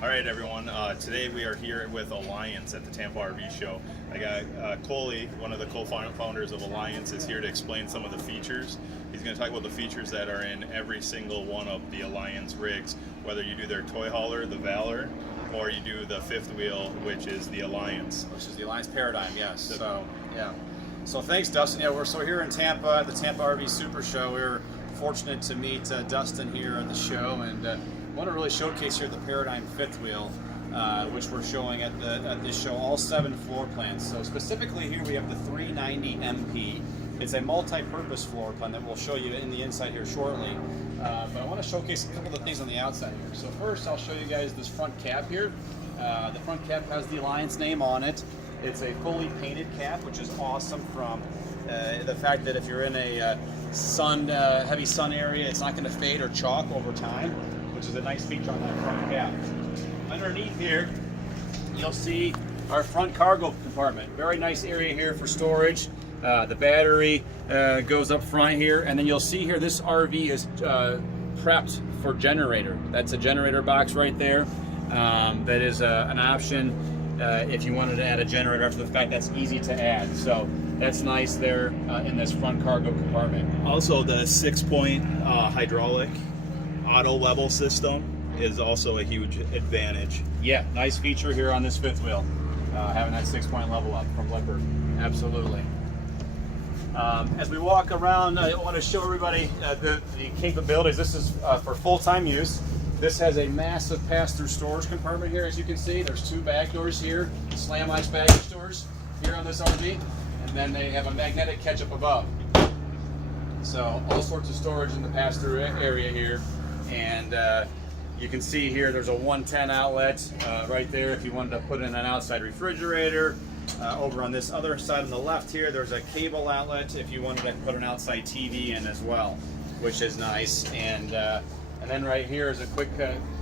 All right, everyone. Today we are here with Alliance at the Tampa RV Show. I got Coley, one of the co-founders of Alliance, is here to explain some of the features. He's going to talk about the features that are in every single one of the Alliance rigs, whether you do their toy hauler, the Valor, or you do the fifth wheel, which is the Alliance. Which is the Alliance Paradigm, yes. So, yeah. So thanks, Dustin. Yeah, we're here in Tampa at the Tampa RV Super Show. We were fortunate to meet Dustin here at the show, and want to really showcase here the Paradigm fifth wheel, which we're showing at this show, all 7 floor plans. So specifically here we have the 390 MP. It's a multi-purpose floor plan that we'll show you in the inside here shortly. But I want to showcase a couple of things on the outside here. So first I'll show you guys this front cap here. The front cap has the Alliance name on it. It's a fully painted cap, which is awesome from the fact that if you're in a heavy sun area, it's not going to fade or chalk over time, which is a nice feature on that front cap. Underneath here, you'll see our front cargo compartment. Very nice area here for storage. The battery goes up front here, and then you'll see here this RV is prepped for generator. That's a generator box right there. That is an option if you wanted to add a generator after the fact. That's easy to add. So that's nice there in this front cargo compartment. Also, the 6-point hydraulic auto level system is also a huge advantage. Yeah, nice feature here on this fifth wheel, having that 6-point level up from Lippert. Absolutely. As we walk around, I want to show everybody the capabilities. This is for full-time use. This has a massive pass-through storage compartment here, as you can see. There's 2 back doors here, slam-ice baggage doors here on this RV, and then they have a magnetic catch-up above. So all sorts of storage in the pass-through area here. And you can see here there's a 110 outlet right there if you wanted to put in an outside refrigerator. Over on this other side on the left here, there's a cable outlet if you wanted to put an outside TV in as well, which is nice. And then right here is a quick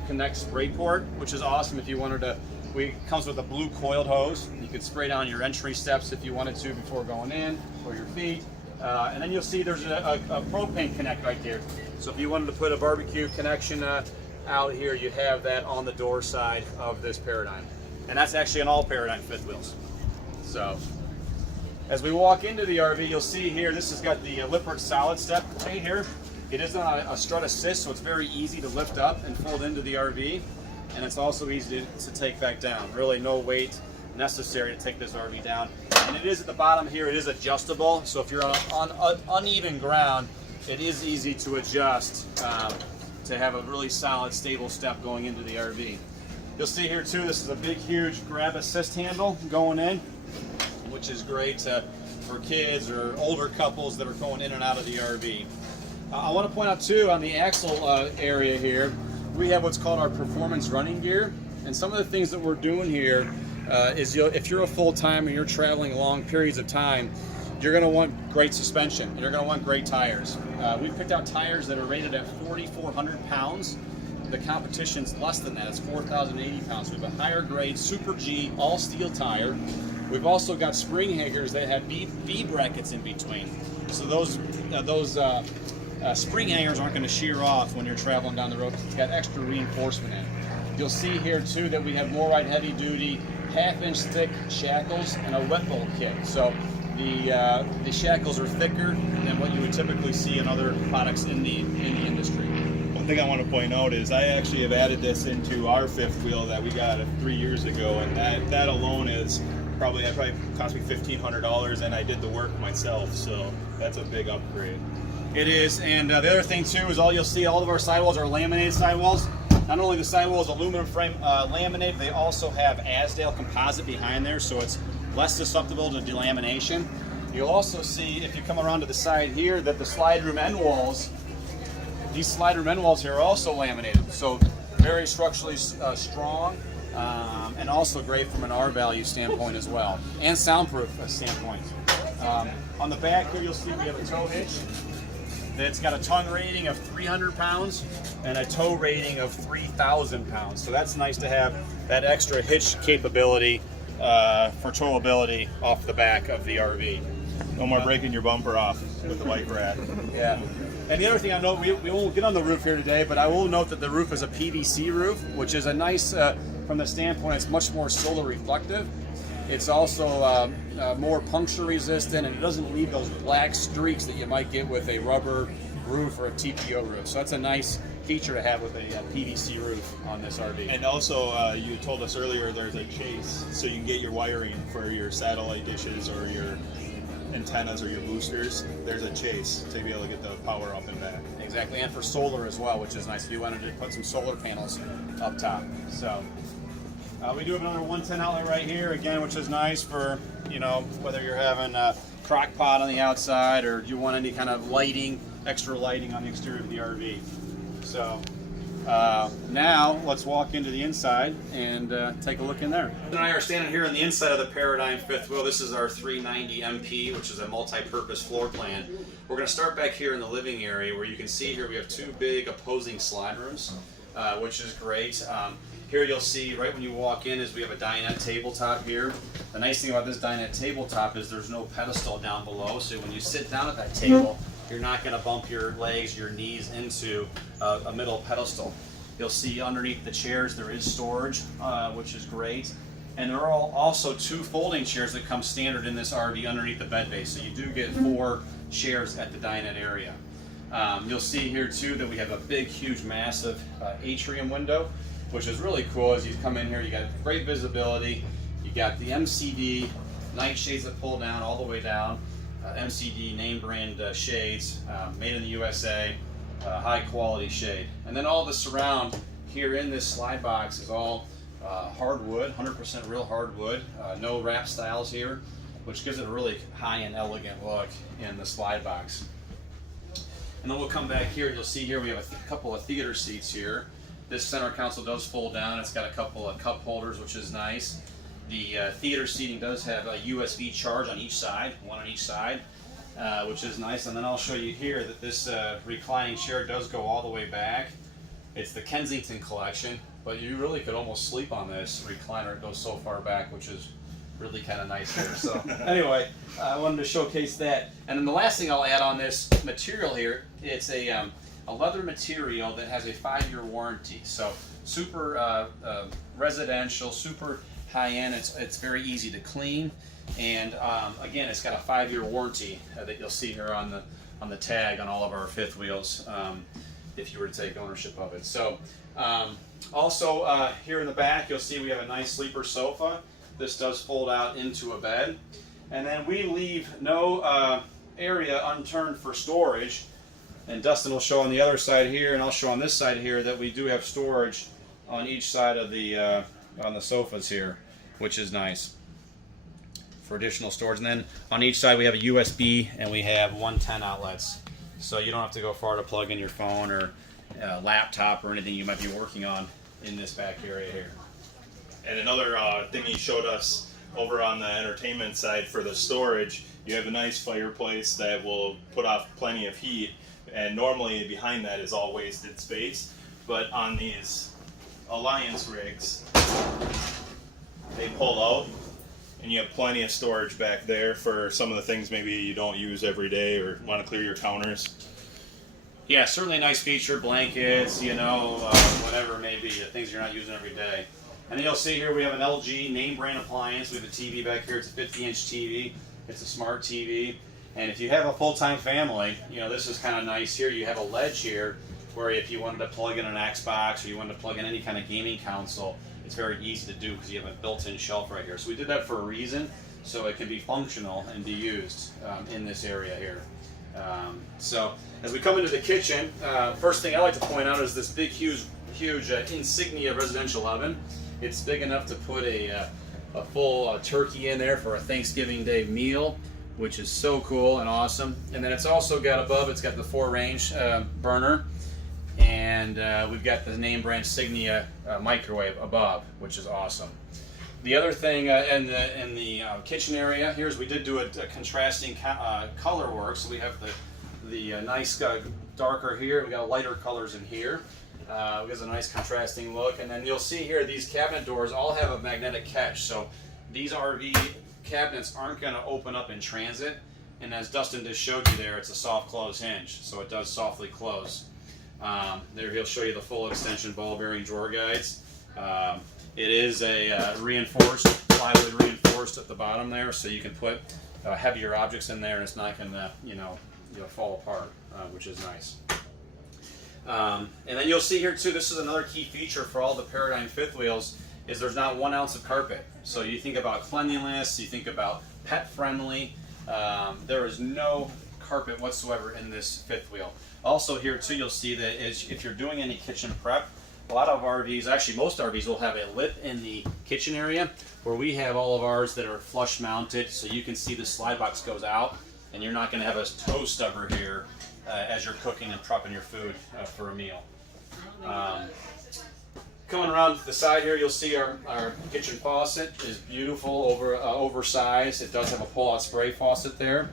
connect spray port, which is awesome if you wanted to. It comes with a blue coiled hose. You could spray down your entry steps if you wanted to before going in, or your feet. And then you'll see there's a propane connect right here. So if you wanted to put a barbecue connection out here, you'd have that on the door side of this Paradigm. And that's actually on all Paradigm fifth wheels. So as we walk into the RV, you'll see here, this has got the Lippert solid step right here. It is on a strut assist, so it's very easy to lift up and fold into the RV. And it's also easy to take back down. Really no weight necessary to take this RV down. And it is at the bottom here, it is adjustable. So if you're on uneven ground, it is easy to adjust to have a really solid, stable step going into the RV. You'll see here too, this is a big, huge grab assist handle going in, which is great for kids or older couples that are going in and out of the RV. I want to point out too, on the axle area here, we have what's called our performance running gear. And some of the things that we're doing here is if you're a full-time and you're traveling long periods of time, you're going to want great suspension. You're going to want great tires. We've picked out tires that are rated at 4,400 pounds. The competition's less than that. It's 4,080 pounds. We have a higher grade Super G all steel tire. We've also got spring hangers that have V brackets in between. So those spring hangers aren't going to shear off when you're traveling down the road because it's got extra reinforcement in it. You'll see here too that we have MORryde heavy duty 1/2-inch thick shackles and a wet bolt kit. So the shackles are thicker than what you would typically see in other products in the industry. One thing I want to point out is I actually have added this into our fifth wheel that we got 3 years ago, and that alone is probably cost me $1,500, and I did the work myself, so that's a big upgrade. It is, and the other thing too is you'll see all of our sidewalls are laminated sidewalls. Not only the sidewall is aluminum frame laminated, they also have Azdel composite behind there, so it's less susceptible to delamination. You'll also see, if you come around to the side here, that the slide room end walls, these slide room end walls here are also laminated, so very structurally strong, and also great from an R value standpoint as well, and soundproof standpoint. On the back here, you'll see we have a tow hitch. It's got a ton rating of 300 pounds and a tow rating of 3,000 pounds. So that's nice to have that extra hitch capability for towability off the back of the RV. No more breaking your bumper off with the bike rack. Yeah. And the other thing I know, we won't get on the roof here today, but I will note that the roof is a PVC roof, which is a nice, from the standpoint, it's much more solar reflective. It's also more puncture resistant, and it doesn't leave those black streaks that you might get with a rubber roof or a TPO roof. So that's a nice feature to have with a PVC roof on this RV. And also, you told us earlier there's a chase, so you can get your wiring for your satellite dishes or your antennas or your boosters. There's a chase to be able to get the power up and back. Exactly, and for solar as well, which is nice if you wanted to put some solar panels up top. So we do have another 110 outlet right here, again, which is nice for, you know, whether you're having a crock pot on the outside or you want any kind of lighting, extra lighting on the exterior of the RV. So now let's walk into the inside and take a look in there. And I are standing here on the inside of the Paradigm fifth wheel. This is our 390 MP, which is a multi-purpose floor plan. We're going to start back here in the living area where you can see here we have two big opposing slide rooms, which is great. Here you'll see right when you walk in is we have a dinette tabletop here. The nice thing about this dinette tabletop is there's no pedestal down below, so when you sit down at that table, you're not going to bump your legs, your knees into a middle pedestal. You'll see underneath the chairs there is storage, which is great. And there are also two folding chairs that come standard in this RV underneath the bed base, so you do get 4 chairs at the dinette area. You'll see here too that we have a big, huge, massive atrium window, which is really cool. As you come in here, you got great visibility. You got the MCD night shades that pull down all the way down. MCD name brand shades, made in the USA, high quality shade. And then all the surround here in this slide box is all hardwood, 100% real hardwood, no wrap styles here, which gives it a really high and elegant look in the slide box. And then we'll come back here, you'll see here we have a couple of theater seats here. This center console does fold down. It's got a couple of cup holders, which is nice. The theater seating does have a USB charge on each side, one on each side, which is nice. And then I'll show you here that this reclining chair does go all the way back. It's the Kensington collection, but you really could almost sleep on this recliner. It goes so far back, which is really kind of nice here. So anyway, I wanted to showcase that. And then the last thing I'll add on this material here, it's a leather material that has a 5-year warranty. So super residential, super high-end. It's very easy to clean, and again, it's got a 5-year warranty that you'll see here on the tag on all of our fifth wheels if you were to take ownership of it. So also here in the back, you'll see we have a nice sleeper sofa. This does fold out into a bed, and then we leave no area unturned for storage. And Dustin will show on the other side here, and I'll show on this side here that we do have storage on each side of the on the sofas here, which is nice for additional storage. And then on each side we have a USB and we have 110 outlets, so you don't have to go far to plug in your phone or laptop or anything you might be working on in this back area here. And another thing he showed us over on the entertainment side for the storage, you have a nice fireplace that will put off plenty of heat. And normally behind that is all wasted space, but on these Alliance rigs, they pull out and you have plenty of storage back there for some of the things maybe you don't use every day or want to clear your counters. Yeah, certainly a nice feature, blankets, you know, whatever it may be, the things you're not using every day. And then you'll see here we have an LG name brand appliance. We have a TV back here, it's a 50-inch TV, it's a smart TV. And if you have a full-time family, you know, this is kind of nice here. You have a ledge here where if you wanted to plug in an Xbox or you wanted to plug in any kind of gaming console, it's very easy to do because you have a built-in shelf right here. So we did that for a reason, so it can be functional and be used in this area here. So as we come into the kitchen, first thing I like to point out is this big, huge Insignia residential oven. It's big enough to put a full turkey in there for a Thanksgiving Day meal, which is so cool and awesome. And then it's also got above, it's got the 4-range burner, and we've got the name brand Signia microwave above, which is awesome. The other thing in the kitchen area here is we did do a contrasting color work. So we have the nice darker here, we got lighter colors in here. It gives a nice contrasting look. And then you'll see here these cabinet doors all have a magnetic catch. So these RV cabinets aren't going to open up in transit. and as Dustin just showed you there, it's a soft close hinge, so it does softly close. There he'll show you the full extension ball bearing drawer guides. It is a reinforced, plywood reinforced at the bottom there, so you can put heavier objects in there and it's not going to fall apart, which is nice. And then you'll see here too, this is another key feature for all the Paradigm fifth wheels, is there's not 1 ounce of carpet. So you think about cleanliness, you think about pet friendly, there is no carpet whatsoever in this fifth wheel. Also here too, you'll see that if you're doing any kitchen prep, a lot of RVs, actually most RVs, will have a lip in the kitchen area, where we have all of ours that are flush mounted, so you can see the slide box goes out, and you're not going to have a toe stubber here as you're cooking and prepping your food for a meal. Coming around to the side here, you'll see our kitchen faucet is beautiful, oversized. It does have a pull-out spray faucet there.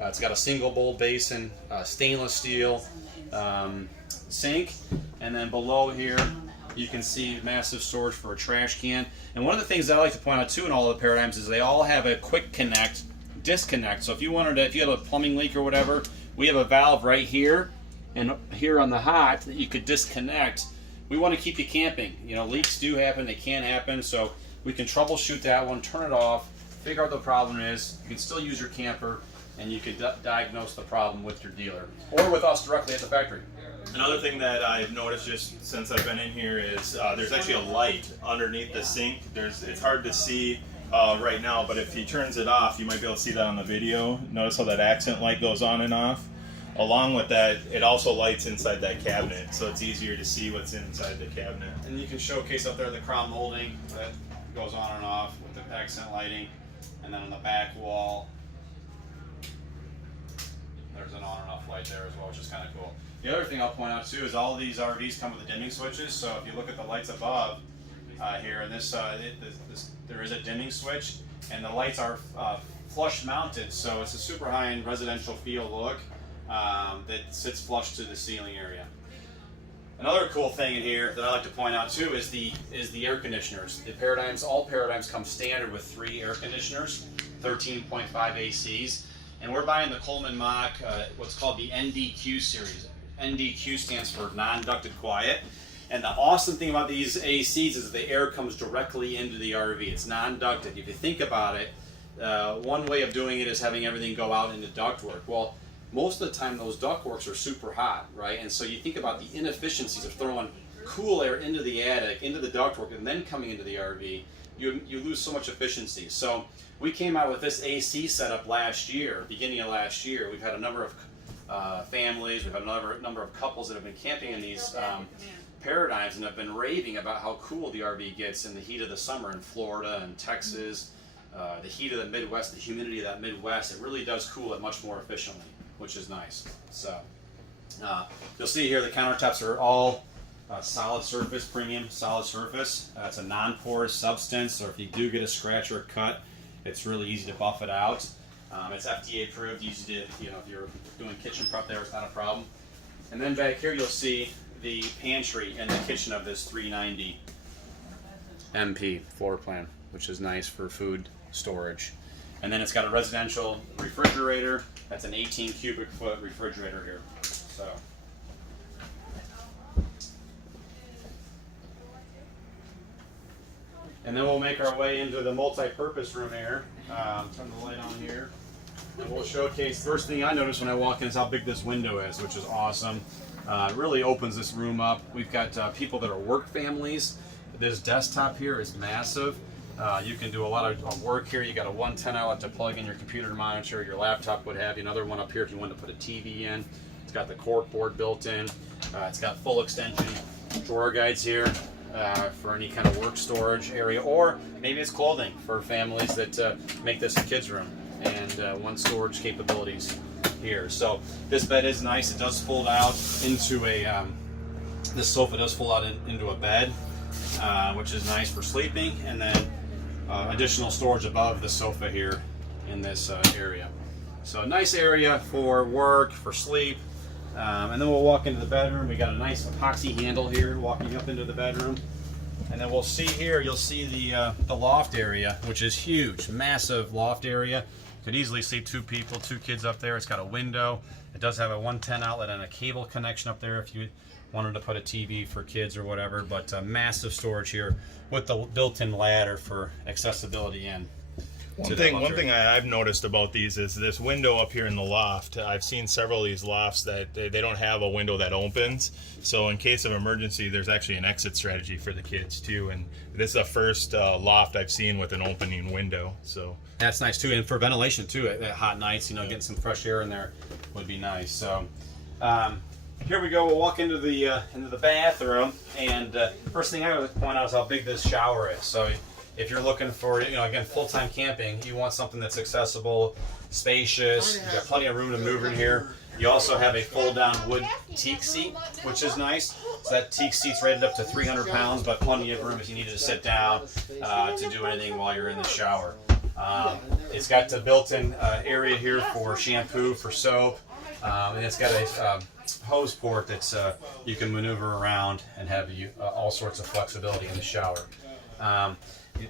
It's got a single bowl basin, stainless steel sink, and then below here you can see massive storage for a trash can. And one of the things that I like to point out too in all of the Paradigms is they all have a quick connect, disconnect. So if you have a plumbing leak or whatever, we have a valve right here and here on the hot that you could disconnect. We want to keep you camping. You know, leaks do happen, they can happen, so we can troubleshoot that one, turn it off, figure out what the problem is. You can still use your camper, and you can diagnose the problem with your dealer or with us directly at the factory. Another thing that I've noticed just since I've been in here is there's actually a light underneath the sink. It's hard to see right now, but if he turns it off, you might be able to see that on the video. Notice how that accent light goes on and off. Along with that, it also lights inside that cabinet, so it's easier to see what's inside the cabinet. And you can showcase up there the crown molding that goes on and off with the accent lighting. And then on the back wall, there's an on and off light there as well, which is kind of cool. The other thing I'll point out too is all of these RVs come with the dimming switches. So if you look at the lights above here, and there is a dimming switch, and the lights are flush mounted, so it's a super high-end residential feel look that sits flush to the ceiling area. Another cool thing in here that I like to point out too is the air conditioners. All Paradigms come standard with 3 air conditioners, 13.5 ACs, and we're buying the Coleman Mach, what's called the NDQ series. NDQ stands for non-ducted quiet. And the awesome thing about these ACs is the air comes directly into the RV. It's non-ducted. If you think about it, one way of doing it is having everything go out into ductwork. Well, most of the time those ductworks are super hot, right? And so you think about the inefficiencies of throwing cool air into the attic, into the ductwork, and then coming into the RV. You lose so much efficiency. So we came out with this AC setup last year, beginning of last year. We've had a number of families, we've had a number of couples that have been camping in these Paradigms and have been raving about how cool the RV gets in the heat of the summer in Florida and Texas. The heat of the Midwest, the humidity of that Midwest, it really does cool it much more efficiently, which is nice. So you'll see here the countertops are all solid surface, premium solid surface. It's a non-porous substance, so if you do get a scratch or a cut, it's really easy to buff it out. It's FDA approved, easy to, if you're doing kitchen prep there, it's not a problem. And then back here you'll see the pantry and the kitchen of this 390 MP floor plan, which is nice for food storage. And then it's got a residential refrigerator. That's an 18 cubic foot refrigerator here. So. And then we'll make our way into the multi-purpose room here. Turn the light on here. And we'll showcase, first thing I noticed when I walk in is how big this window is, which is awesome. It really opens this room up. We've got people that are work families. This desktop here is massive. You can do a lot of work here. You got a 110 outlet to plug in your computer to monitor your laptop, what have you. Another one up here if you want to put a TV in. It's got the cork board built in. It's got full extension drawer guides here for any kind of work storage area, or maybe it's clothing for families that make this a kid's room and want storage capabilities here. So this bed is nice. It does fold out into a, this sofa does fold out into a bed, which is nice for sleeping, and then additional storage above the sofa here in this area. So a nice area for work, for sleep, and then we'll walk into the bedroom. We got a nice epoxy handle here walking up into the bedroom. And then we'll see here, you'll see the loft area, which is huge, massive loft area. Could easily seat 2 people, 2 kids up there. It's got a window. It does have a 110 outlet and a cable connection up there if you wanted to put a TV for kids or whatever, but massive storage here with the built-in ladder for accessibility in. One thing I've noticed about these is this window up here in the loft. I've seen several of these lofts that they don't have a window that opens. So in case of emergency, there's actually an exit strategy for the kids too. And this is the first loft I've seen with an opening window. So that's nice too, and for ventilation too. At hot nights, you know, getting some fresh air in there would be nice. So here we go. We'll walk into the bathroom, and first thing I would point out is how big this shower is. So if you're looking for, you know, again, full-time camping, you want something that's accessible, spacious. You got plenty of room to move in here. You also have a fold-down wood teak seat, which is nice. So that teak seat's rated up to 300 pounds, but plenty of room if you needed to sit down to do anything while you're in the shower. It's got the built-in area here for shampoo, for soap, and it's got a hose port that's you can maneuver around and have all sorts of flexibility in the shower.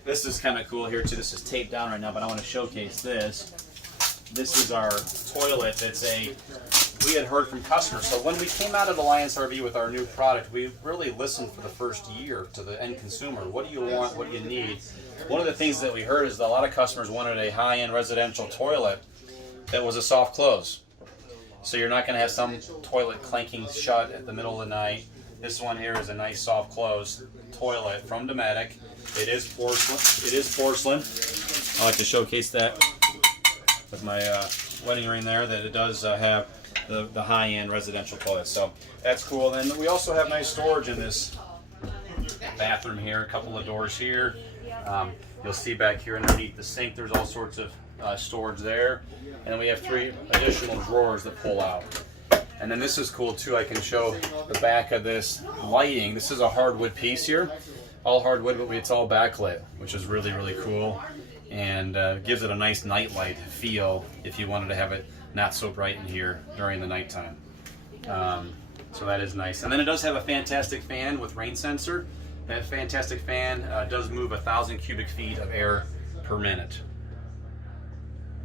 This is kind of cool here too. This is taped down right now, but I want to showcase this. This is our toilet. We had heard from customers. So when we came out of Alliance RV with our new product, we really listened for the first year to the end consumer. What do you want? What do you need? One of the things that we heard is that a lot of customers wanted a high-end residential toilet that was a soft close. So you're not going to have some toilet clanking shut at the middle of the night. This one here is a nice soft close toilet from Dometic. It is porcelain. It is porcelain. I like to showcase that with my wedding ring there, that it does have the high-end residential toilet. So that's cool. Then we also have nice storage in this bathroom here. A couple of doors here. You'll see back here underneath the sink, there's all sorts of storage there. And then we have 3 additional drawers that pull out. And then this is cool too. I can show the back of this lighting. This is a hardwood piece here. All hardwood, but it's all backlit, which is really, really cool. And gives it a nice nightlight feel if you wanted to have it not so bright in here during the nighttime. So that is nice. And then it does have a fantastic fan with rain sensor. That fantastic fan does move 1,000 cubic feet of air per minute,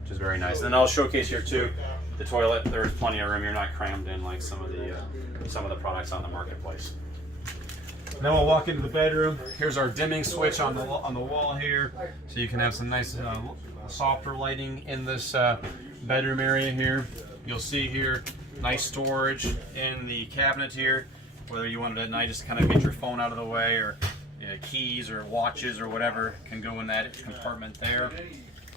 which is very nice. And then I'll showcase here too the toilet. There's plenty of room. You're not crammed in like some of the products on the marketplace. And then we'll walk into the bedroom. Here's our dimming switch on the wall here, so you can have some nice softer lighting in this bedroom area here. You'll see here nice storage in the cabinet here. Whether you wanted at night just kind of get your phone out of the way, or keys or watches or whatever can go in that compartment there.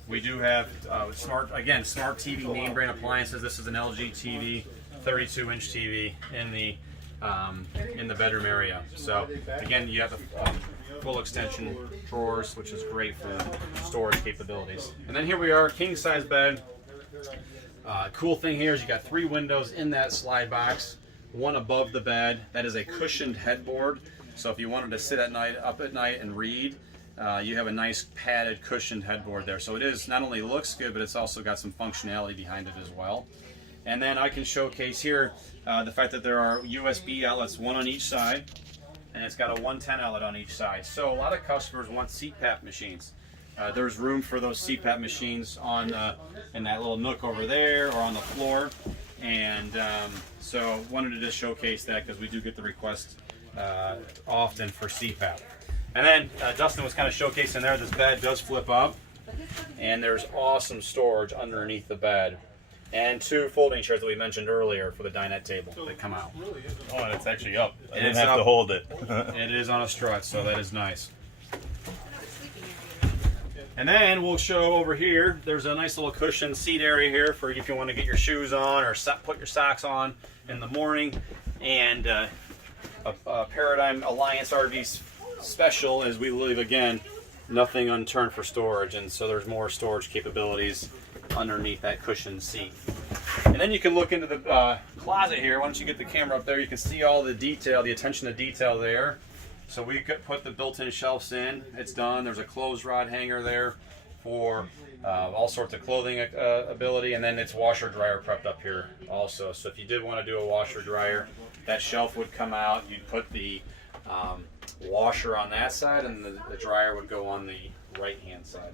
We do have smart TV name brand appliances. This is an LG TV, 32-inch TV in the bedroom area. So again, you have the full extension drawers, which is great for storage capabilities. And then here we are, king size bed. Cool thing here is you got 3 windows in that slide box, one above the bed. That is a cushioned headboard. So if you wanted to sit up at night and read, you have a nice padded cushioned headboard there. So it is not only looks good, but it's also got some functionality behind it as well. And then I can showcase here the fact that there are USB outlets, one on each side, and it's got a 110 outlet on each side. So a lot of customers want CPAP machines. There's room for those CPAP machines in that little nook over there or on the floor. And so wanted to just showcase that because we do get the request often for CPAP. And then Dustin was kind of showcasing there, this bed does flip up, and there's awesome storage underneath the bed. And 2 folding chairs that we mentioned earlier for the dinette table that come out. Oh, and it's actually up. I didn't It's have up. to hold it. It is on a strut, so that is nice. And then we'll show over here, there's a nice little cushion seat area here for if you want to get your shoes on or put your socks on in the morning. And a Paradigm Alliance RV special is we leave, again, nothing unturned for storage. And so there's more storage capabilities underneath that cushioned seat. And then you can look into the closet here. Why don't you get the camera up there? You can see all the detail, the attention to detail there. So we could put the built-in shelves in. It's done. There's a clothes rod hanger there for all sorts of clothing ability, and then it's washer dryer prepped up here also. So if you did want to do a washer dryer, that shelf would come out. You'd put the washer on that side, and the dryer would go on the right-hand side.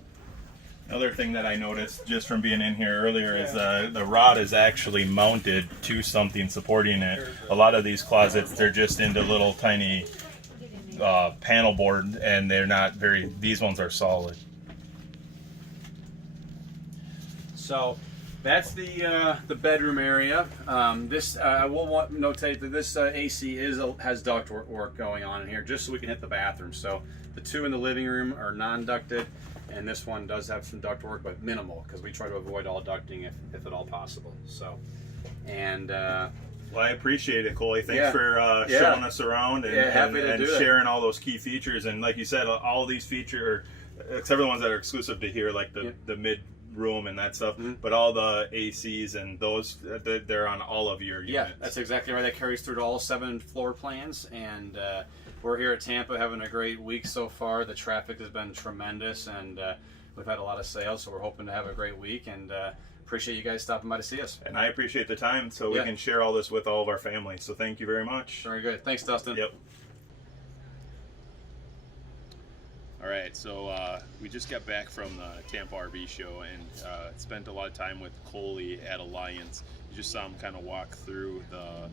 Another thing that I noticed just from being in here earlier is the rod is actually mounted to something supporting it. A lot of these closets, they're just into little tiny panel board, and they're not very, these ones are solid. So that's the bedroom area. I will notate that this AC has duct work going on in here, just so we can hit the bathroom. So the two in the living room are non-ducted, and this one does have some duct work, but minimal, because we try to avoid all ducting if at all possible. So, and well, I appreciate it, Coley. Thanks for showing us around and sharing all those key features. And like you said, all these features, except for the ones that are exclusive to here, like the mid room and that stuff, but all the ACs and those, they're on all of your units. Yeah, that's exactly right. That carries through to all 7 floor plans, and we're here at Tampa having a great week so far. The traffic has been tremendous, and we've had a lot of sales, so we're hoping to have a great week, and appreciate you guys stopping by to see us. And I appreciate the time so we can share all this with all of our families. So thank you very much. Very good. Thanks, Dustin. Yep. All right, so we just got back from the Tampa RV show and spent a lot of time with Coley at Alliance. You just saw him kind of walk through the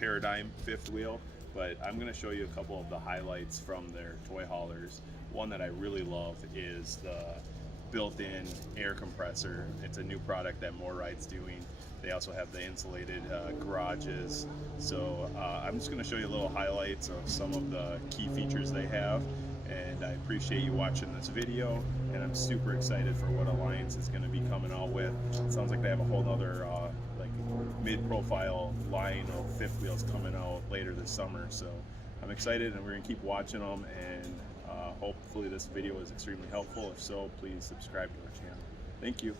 Paradigm fifth wheel, but I'm going to show you a couple of the highlights from their toy haulers. One that I really love is the built-in air compressor. It's a new product that More Ride's doing. They also have the insulated garages. So I'm just going to show you little highlights of some of the key features they have. And I appreciate you watching this video, and I'm super excited for what Alliance is going to be coming out with. It sounds like they have a whole other like mid-profile line of fifth wheels coming out later this summer. So I'm excited, and we're going to keep watching them, and hopefully this video is extremely helpful. If so, please subscribe to our channel. Thank you.